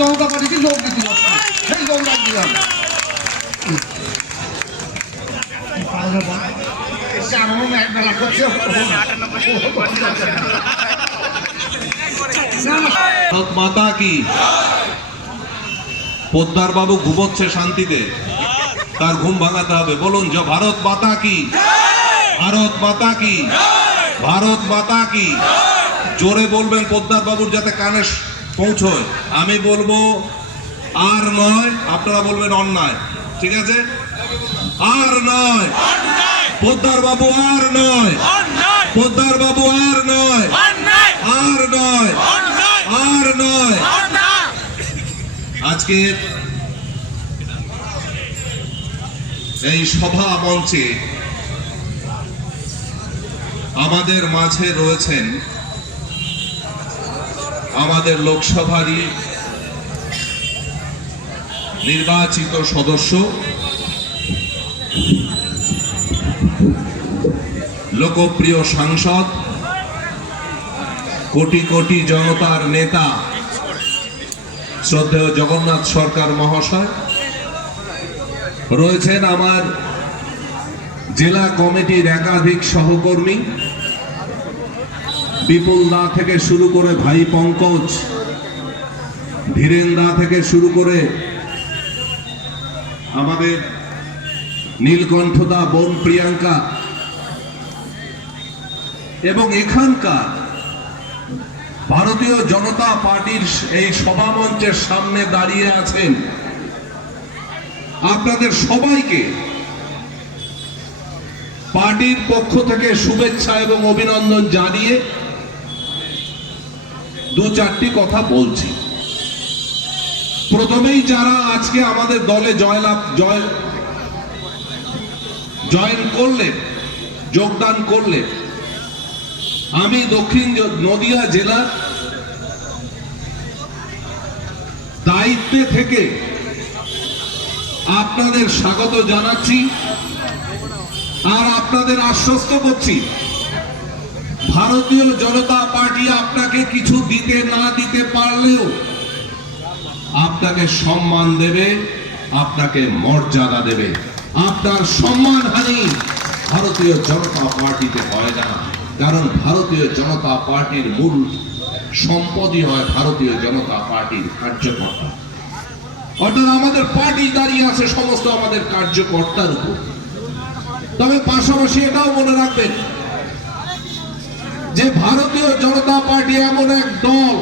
জনতা পার্টিকে যোগ দিতে যাচ্ছে, সেই যোগ দিলাম। ভারত মাতা কি। পোদ্দার বাবু ঘুমোচ্ছে শান্তিতে, তার ঘুম ভাঙাতে হবে। বলুন যে ভারত মাতা কি, ভারত মাতা কি, ভারত মাতা কি। জোরে বলবেন পোদ্দার বাবুর যাতে কানে পৌঁছয়। আমি বলবো আর নয়, আপনারা বলবেন অন্যায়। ঠিক আছে, আর নয় পোদ্দার বাবু, আর নয় পোদ্দার বাবু, আর নয়, আর নয়, আর নয়। আজকে এই সভা মঞ্চে আমাদের মাঝে রয়েছেন আমাদের লোকসভারই নির্বাচিত সদস্য, লোকপ্রিয় সাংসদ, কোটি কোটি জনতার নেতা শ্রদ্ধেয় জগন্নাথ সরকার মহাশয় রয়েছেন। আমার জেলা কমিটির একাধিক সহকর্মী, বিপুল দা থেকে শুরু করে ভাই পঙ্কজ, ধীরেন দা থেকে শুরু করে আমাদের নীলকণ্ঠ দা, বোন প্রিয়াঙ্কা, এবং এখানকার ভারতীয় জনতা পার্টির এই সভা মঞ্চের সামনে দাঁড়িয়ে আছেন আপনাদের সবাইকে পার্টির পক্ষ থেকে শুভেচ্ছা এবং অভিনন্দন জানিয়ে দু চারটি কথা বলছি। প্রথমেই যারা আজকে আমাদের দলে জয়েন করলেন, যোগদান করলেন, আমি দক্ষিণ নদিয়া জেলার দায়িত্বে থেকে আপনাদের স্বাগত জানাচ্ছি আর আপনাদের আশ্বস্ত করছি, ভারতীয় জনতা পার্টি আপনাকে কিছু দিতে না দিতে পারলেও আপনাকে সম্মান দেবে, আপনাকে মর্যাদা দেবে। আপনার সম্মানহানি ভারতীয় জনতা পার্টিতে হয় না, কারণ ভারতীয় জনতা পার্টির মূল সম্পদই হয় ভারতীয় জনতা পার্টির কার্যকর্তা। অর্থাৎ আমাদের পার্টি দাঁড়িয়ে আছে সমস্ত আমাদের কার্যকর্তার উপর। তবে পাশাপাশি এটাও মনে রাখবেন যে ভারতীয় জনতা পার্টি এমন এক দল,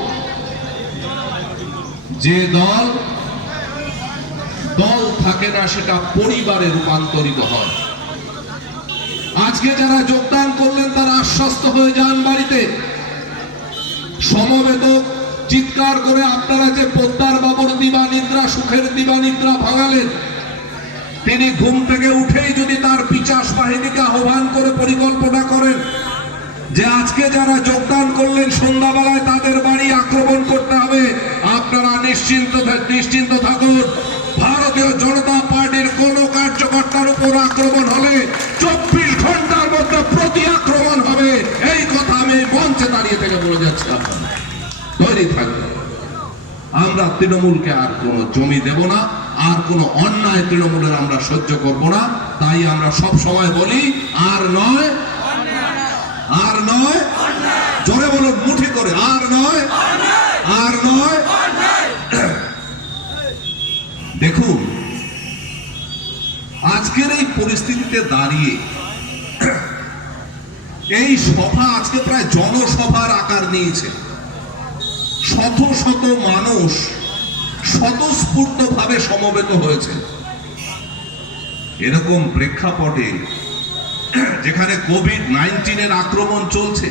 যে দল থাকে না, সেটা পরিবারে রূপান্তরিত হয়। আজকে যারা যোগদান করলেন তারা আশ্বস্ত হয়ে যান বাড়িতে। সমবেত চিৎকার করে আপনারা যে পোদ্দার বাবুর দিবানিদ্রা, সুখের দিবানিদ্রা ভাঙালেন, তিনি ঘুম থেকে উঠেই যদি তার পিচাস বাহিনীকে আহ্বান করে পরিকল্পনা করেন যে আজকে যারা যোগদান করলেন সন্ধ্যাবেলায় তাদের বাড়ি আক্রমণ করতে হবে, আপনারা নিশ্চিন্ত থাকুন, ভারতীয় জনতা পার্টির কোন কার্যকর্তার উপর আক্রমণ হলে 24 ঘন্টার মধ্যে প্রতি আক্রমণ হবে। এই কথা আমি মঞ্চে দাঁড়িয়ে থেকে বলে যাচ্ছি, আপনারা তৈরি থাকবেন। আমরা তৃণমূলকে আর কোনো জমি দেব না, আর কোনো অন্যায় তৃণমূলের আমরা সহ্য করব না। তাই আমরা সব সময় বলি আর নয়, আর নয়, জোরে বলুন মুঠি করে, আর নয়, আর নয়। দেখুন আজকের এই পরিস্থিতিতে দাঁড়িয়ে এই সভা আজকে প্রায় জনসভার আকার নিয়েছে। শত শত মানুষ স্বতঃস্ফূর্তভাবে সমবেত হয়েছে। এরকম প্রেক্ষাপটে যেখানে কোভিড-19 আক্রমণ চলছে,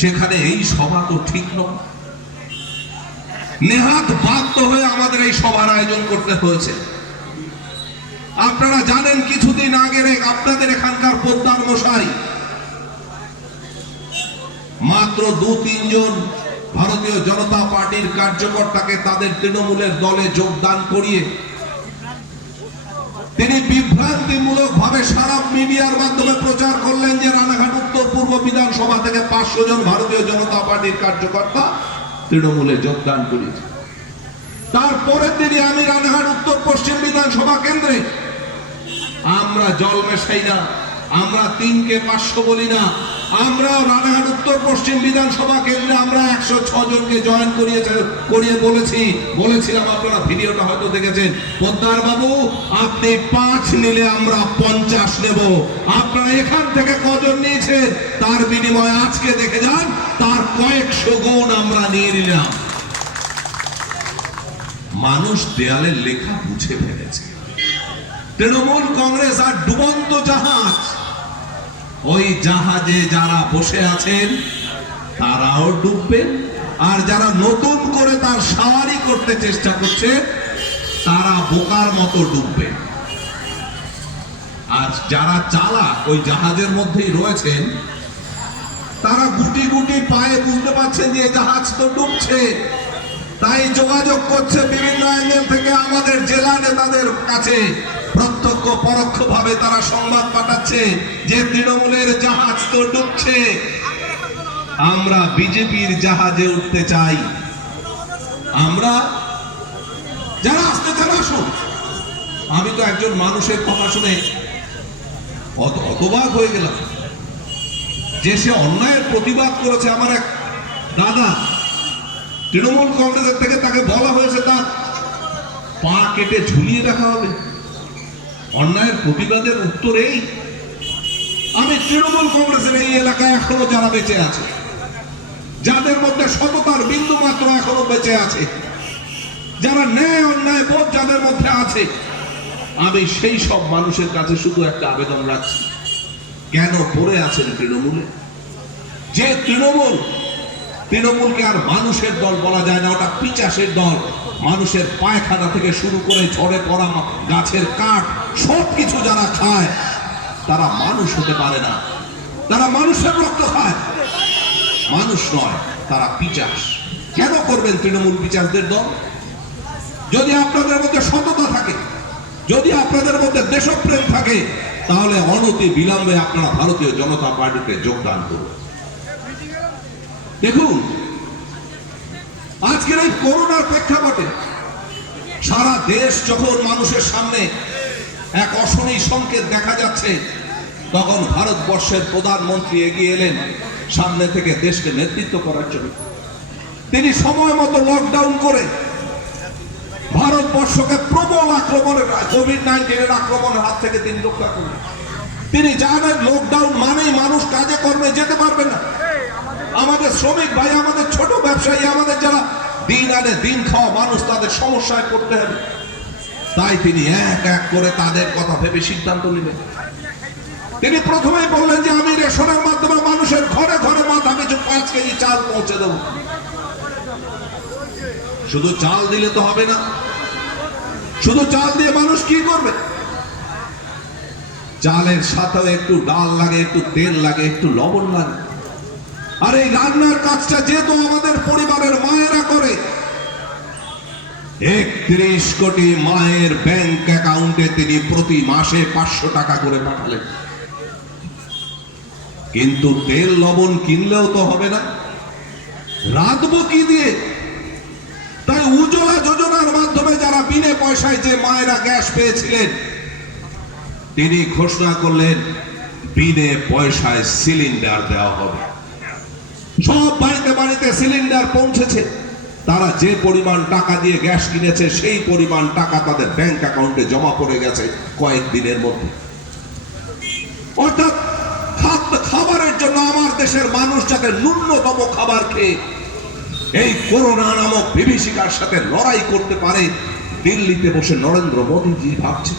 সেখানে এই সভা তো ঠিক নয়। নেহাত বাধ্য হয়ে আমাদের এই সভার আয়োজন করতে হয়েছে। আপনারা জানেন কিছুদিন আগে আপনাদের এখানকার পোদ্দার মশাই মাত্র 2-3 জন ভারতীয় জনতা পার্টির কার্যকর্তাকে তাদের তৃণমূলের দলে যোগদান করিয়ে তিনি বিভ্রান্তিমূলক ভাবে সারা মিডিয়ার মাধ্যমে প্রচার করলেন যে রানাঘাট উত্তর পূর্ব বিধানসভা থেকে 500 জন ভারতীয় জনতা পার্টির কার্যকর্তা তৃণমূলে যোগদান করেছে। তারপরের দিনই আমি রানাঘাট উত্তর পশ্চিম বিধানসভা কেন্দ্রে আমরা জল মেশাই না, আমরা 3কে 500 বলি না, আমরা রানাঘাট উত্তর পশ্চিম বিধানসভা কেন্দ্রে আমরা 106 জনকে জয়েন করিয়ে বলেছিলাম, আপনারা ভিডিওটা হয়তো দেখেছেন, পোদ্দার বাবু আপনি 5 নিলে আমরা 50 নেব, আপনারা এখান থেকে কজন নিয়েছেন তার বিনিময়ে আজকে দেখে যান তার কয়েকশো গুণ আমরা নিয়ে নিলাম। মানুষ দেয়ালের লেখা বুঝে ফেলেছে। তৃণমূল কংগ্রেস আর ডুবন্ত জাহাজ, ওই জাহাজে যারা বসে আছেন তারাও ডুববেন, আর যারা নতুন করে তার সাওয়ারি করতে চেষ্টা করছে তারা বোকার মতো ডুববে। আর যারা চালাক ওই জাহাজের মধ্যেই রয়েছেন তারা গুটি গুটি পায়ে বুঝতে পারছেন যে জাহাজ তো ডুবছে, তাই যোগাযোগ করছে বিভিন্ন অ্যাঙ্গেল থেকে আমাদের জেলা নেতাদের কাছে, প্রত্যক্ষ পরোক্ষ ভাবে তারা সংবাদ পাঠাচ্ছে যে তৃণমূলের জাহাজ তো ডুবছে, আমরা বিজেপির জাহাজে উঠতে চাই। আমরা যারা আসতে চান আসুন। আমি তো একজন মানুষের কথা শুনে অতবাক হয়ে গেলাম যে সে অন্যায়ের প্রতিবাদ করেছে। আমার এক দাদা তৃণমূল কংগ্রেসের থেকে, তাকে বলা হয়েছে তার পা কেটে ঝুলিয়ে রাখা হবে। অন্যায়ের প্রতিবাদের উত্তর এই, আমি তৃণমূল কংগ্রেসের এই এলাকায় এখনো যারা বেঁচে আছে, যাদের মধ্যে সততার বিন্দু মাত্র এখনো বেঁচে আছে, যারা ন্যায় অন্যায় বোধ যাদের মধ্যে আছে, আমি সেই সব মানুষের কাছে শুধু একটা আবেদন রাখছি, কেন পড়ে আছেন তৃণমূলে? যে তৃণমূলকে আর মানুষের দল বলা যায় না, ওটা পিচাসের দল। মানুষের পায়খানা থেকে শুরু করে ঝড়ে পড়া গাছের কাঠ সবকিছু যারা খায় তারা মানুষ হতে পারে না, তারা মানুষের রক্ত খায়, মানুষ নয়, তারা পিচাস। কেন করবেন তৃণমূল পিচাসদের দল? যদি আপনাদের মধ্যে সততা থাকে, যদি আপনাদের মধ্যে দেশপ্রেম থাকে, তাহলে অনতি বিলম্বে আপনারা ভারতীয় জনতা পার্টিতে যোগদান করুন। দেখুন, আজকের এই করোনার প্রেক্ষাপটে সারা দেশ যখন মানুষের সামনে এক অশনি সংকেত দেখা যাচ্ছে, তখন ভারতবর্ষের প্রধানমন্ত্রী এগিয়ে এলেন সামনে থেকে দেশকে নেতৃত্ব করার জন্য। তিনি সময় মতো লকডাউন করে ভারতবর্ষকে প্রবল আক্রমণের, কোভিড-19 আক্রমণের হাত থেকে তিনি রক্ষা করলেন। তিনি জানেন লকডাউন মানেই মানুষ কাজে কর্মে যেতে পারবে না। আমাদের শ্রমিক ভাই, আমাদের ছোট ব্যবসায়ী, আমাদের যারা দিন আনে দিন খাওয়া মানুষ, তাদের সমস্যায় পড়তে হবে। তাই তিনি এক এক করে তাদের কথা ভেবে সিদ্ধান্ত নিলেন। তিনি প্রথমেই বললেন যে আমি রেশনের মাধ্যমে মানুষের ঘরে ঘরে মাথা পিছু 5 কেজি চাল পৌঁছে দেব। শুধু চাল দিলে তো হবে না, শুধু চাল দিয়ে মানুষ কি করবে? চালের সাথেও একটু ডাল লাগে, একটু তেল লাগে, একটু লবণ লাগে। আর এই রান্নার কাজটা যেহেতু আমাদের পরিবারের মায়েরা করে, 31 কোটি মায়ের ব্যাংক অ্যাকাউন্টে তিনি প্রতি মাসে 500 টাকা করে পাঠালেন। কিন্তু তেল লবণ কিনলেও তো হবে না, রাঁধবো কি দিয়ে? তাই উজ্জ্বলা যোজনার মাধ্যমে যারা বিনা পয়সায় যে মায়েরা গ্যাস পেয়েছিলেন, তিনি ঘোষণা করলেন বিনা পয়সায় সিলিন্ডার দেওয়া হবে। সব বাড়িতে বাড়িতে সিলিন্ডার পৌঁছেছে। তারা যে পরিমাণ টাকা দিয়ে গ্যাস কিনেছে সেই পরিমাণ টাকা তাদের ব্যাংক অ্যাকাউন্টে জমা পড়ে গেছে কয়েকদিনের মধ্যে। অর্থাৎ খাবারের জন্য আমার দেশের মানুষ যাতে ন্যূনতম খাবার খেয়ে এই করোনা নামক বিভীষিকার সাথে লড়াই করতে পারে, দিল্লিতে বসে নরেন্দ্র মোদীজি ভাবছেন।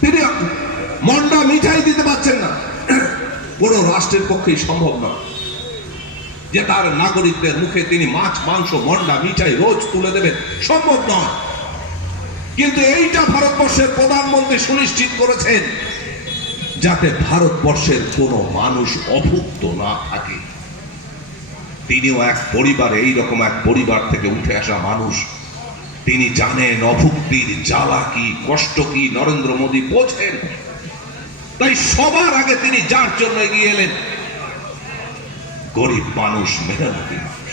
তিনি মন্ডা মিঠাই দিতে পারছেন না। কোন রাষ্ট্রের পক্ষেই সম্ভব নয় যে তার নাগরিকদের মুখে তিনি মাছ, মাংস, মন্ডা, মিঠাই রোজ তুলে দেবেন, সম্ভব নয়। কিন্তু এইটা ভারতবর্ষের প্রধানমন্ত্রী সুনিশ্চিত করেছেন যাতে ভারতবর্ষের কোনো মানুষ অভুক্ত না থাকে। তিনিও এক পরিবারে, এইরকম এক পরিবার থেকে উঠে আসা মানুষ। তিনি জানেন অভুক্তির জ্বালা কি, কষ্ট কি, নরেন্দ্র মোদী বোঝেন। তাই সবার আগে তিনি যার জন্য এগিয়ে এলেন, গরিব মানুষ, মেহনতি মানুষ।